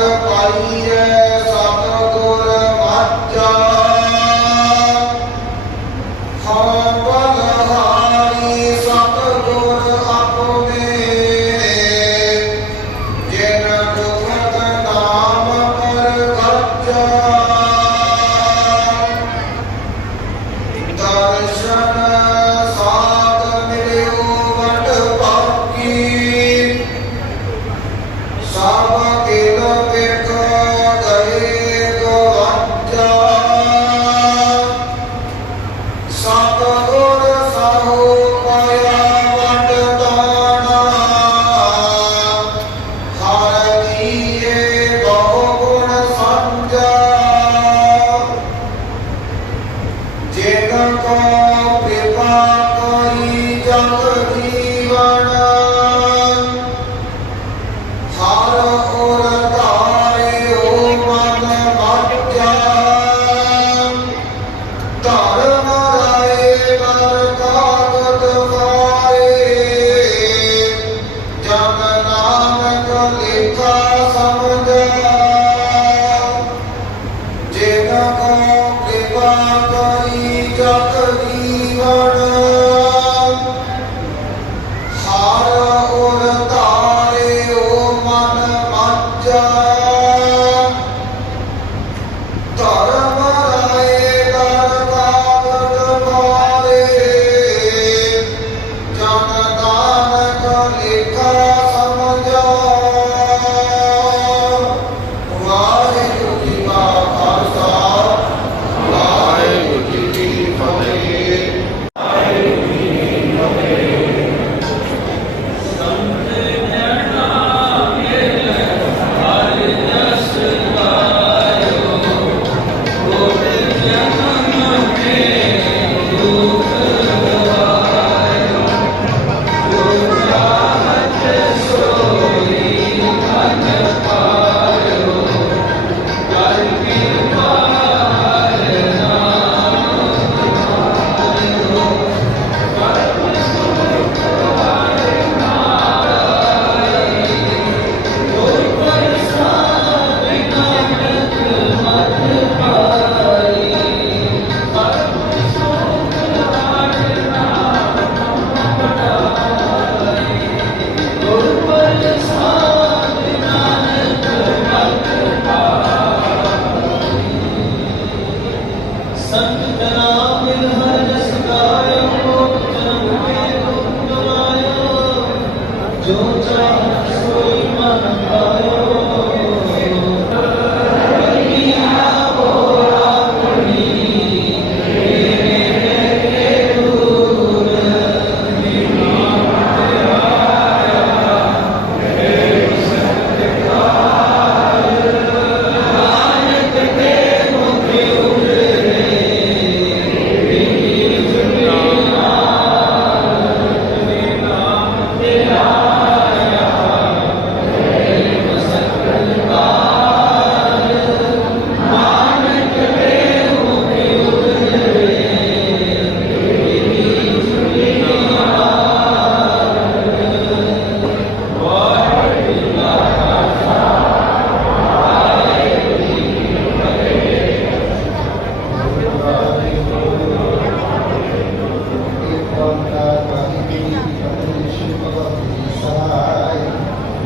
ਹਰ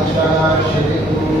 बादशाह श्री गुरु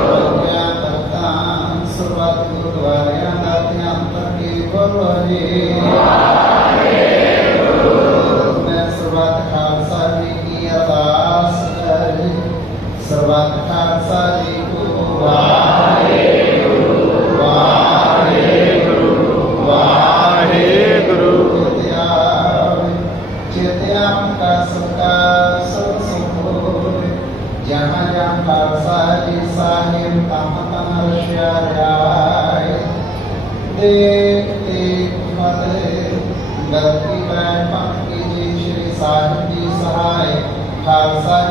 सर्वार्थसारी को वाहे गुरु वाहे गुरु वाहे गुरु चेतयाम का सबका सब सुखोर जहाँ जहाँ पारसारी साहिब जी खालसा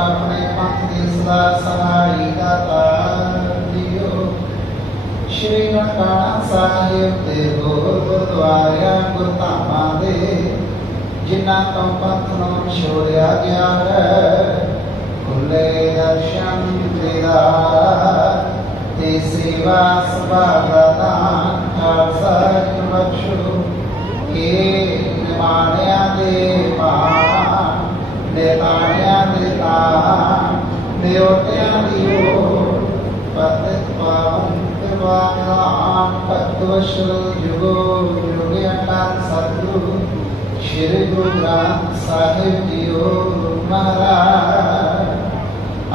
ਅਕਾਲ ਪੁਰਖ ਆਪਣੇ ਪੰਥ ਦੀ ਸਦਾ ਸਹਾਈ ਦਾਤਾ ਜੀਓ ਸ਼੍ਰੀ ਨਨਕਾਣਾ ਸਾਹਿਬ ਤੇ ਹੋਰ ਗੁਰਦੁਆਰਿਆਂ ਗੁਰਧਾਮਾਂ ਦੇ ਜਿਨ੍ਹਾਂ ਤੋਂ ਪੰਥ ਨੂੰ ਛੋੜਿਆ ਗਿਆ ਹੈ ਖੁੱਲੇ ਦਰਸ਼ਨ ਤੇਰਾ ਤੇ ਸੇਵਾ ਸੁਭਾਅ ਦਾ ਦਾਨ ਖਾਲਸਾ ਜੀ ਬਖਸ਼ੋ ਕਿ ਨਿਮਾਣਿਆਂ ਦੇ เตตายะเตตาเนโยเตยะนิโยปฏิปวันติวานาปัตตุชุยุโกยุเกตันสัตุ श्री गुरु ग्रंथ साहिब जी महाराज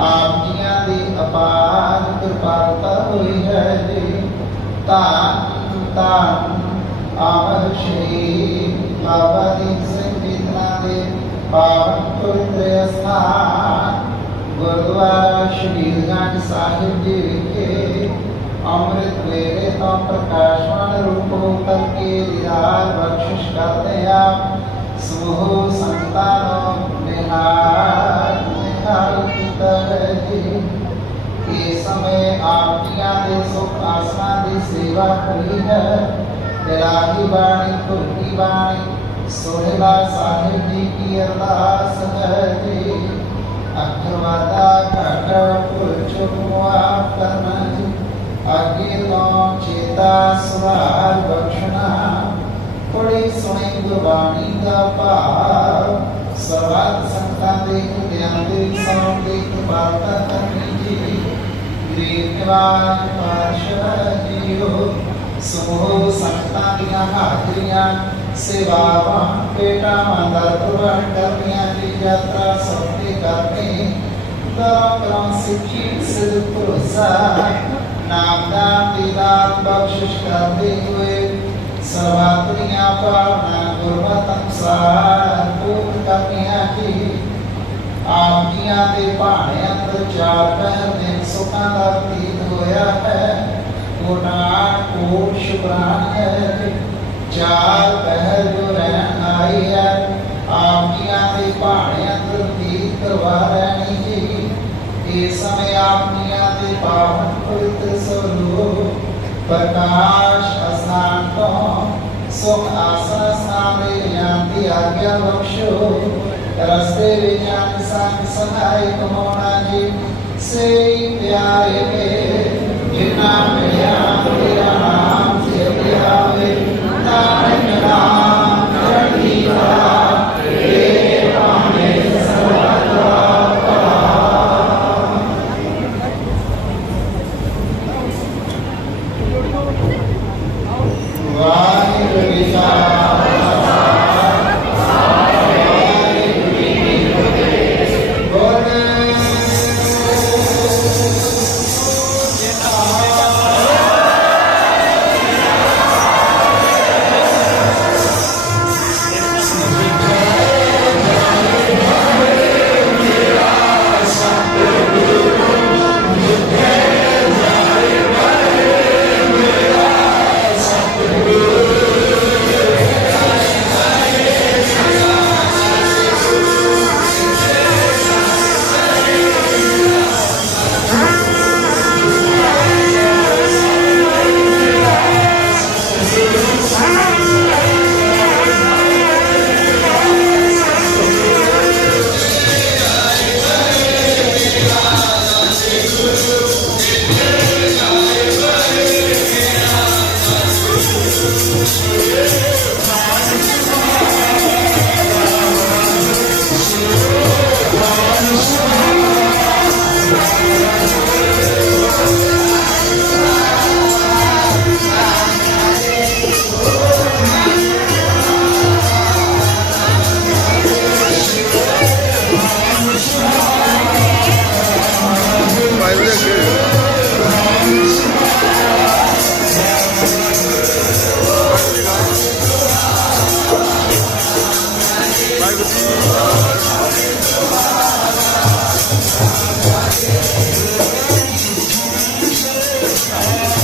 आप जी की अपार कृपालता हुई है जी तान तान आवर श्री बाबा पावन पवित्र स्थान गुरुद्वारा श्री साहिब जी के अमृत वेरे तो प्रकाशमान रूप होकर के दीदार बख्शिश करते आप समूह संतानों निहार निहार की तरह ये समय आपकी आदि सुख आसानी सेवा करी है तेरा ही वाणी तुर्की वाणी ਜੀ ਕੀ ਅਰਦਾਸ ਹੈ ਜੀ ਅਖਰਵਾਦਾ ਘਟ ਭੁਲ ਚੁੱਕ ਮੁਆਫ ਕਰਨਾ ਜੀ ਅੱਗੇ ਤੋਂ ਚੇਤਾ ਸੁਭਾਰ ਬਖਸ਼ਣਾ ਬੜੀ ਸੋਹਣੀ ਗੁਰਬਾਣੀ ਦਾ ਭਾਵ ਸਰਬੱਤ ਸੰਤਾਂ ਦੇ ਹਿਰਦਿਆਂ ਦੇ ਸੌਂ ਦੀ ਕਿਰਪਾਲਤਾ ਕਰਨੀ ਜੀ ਗਰੀਬ ਨਿਵਾਜ ਪਾਤਸ਼ਾਹ ਜੀਓ ਸਮੂਹ ਸੰਤਾਂ ਦੀਆਂ ਹਾਜ਼ਰੀਆਂ सेवावान पेटा मंदर्भवन करनिया की यात्रा सबके करनी दरक्रम शिक्षित सिद्ध पुरुषा नामदान दीदार बख्शिश करते हुए सर्वात्रिया पावना गुरुवतम सार पूर्ण करनिया की आपकिया दे पाने अंदर चार पहर दिन सुखा का तीत होया है कोटाट कोट शुक्रान है ਚਾਰ ਪਹਿਰ ਜੋ ਰਹਿਣ ਆਈ ਹੈ ਆਪ ਜੀਆਂ ਦੇ ਭਾਣੇ ਅੰਦਰ ਬਤੀਤ ਕਰਵਾ ਰਹਿਣੀ ਜੀ ਇਸ ਸਮੇਂ ਆਪ ਜੀਆਂ ਦੇ ਪਾਵਨ ਪਵਿੱਤਰ ਸਰੂਪ ਪ੍ਰਕਾਸ਼ ਅਸਨਾਨ ਤੋਂ ਸੁਖ ਆਸਨ ਸਨਾਨ ਦੇ ਗਿਆਨ ਦੀ ਆਗਿਆ ਬਖਸ਼ੋ ਰਸਤੇ ਵਿੱਚ ਅੰਗ ਸੰਗ ਸਹਾਇਕ ਹੋਣਾ ਜੀ ਸੇ ਪਿਆਰੇ ਕੇ ਜਿਨਾ है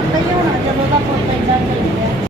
அப்பையும் நான் ஜபா போட்டு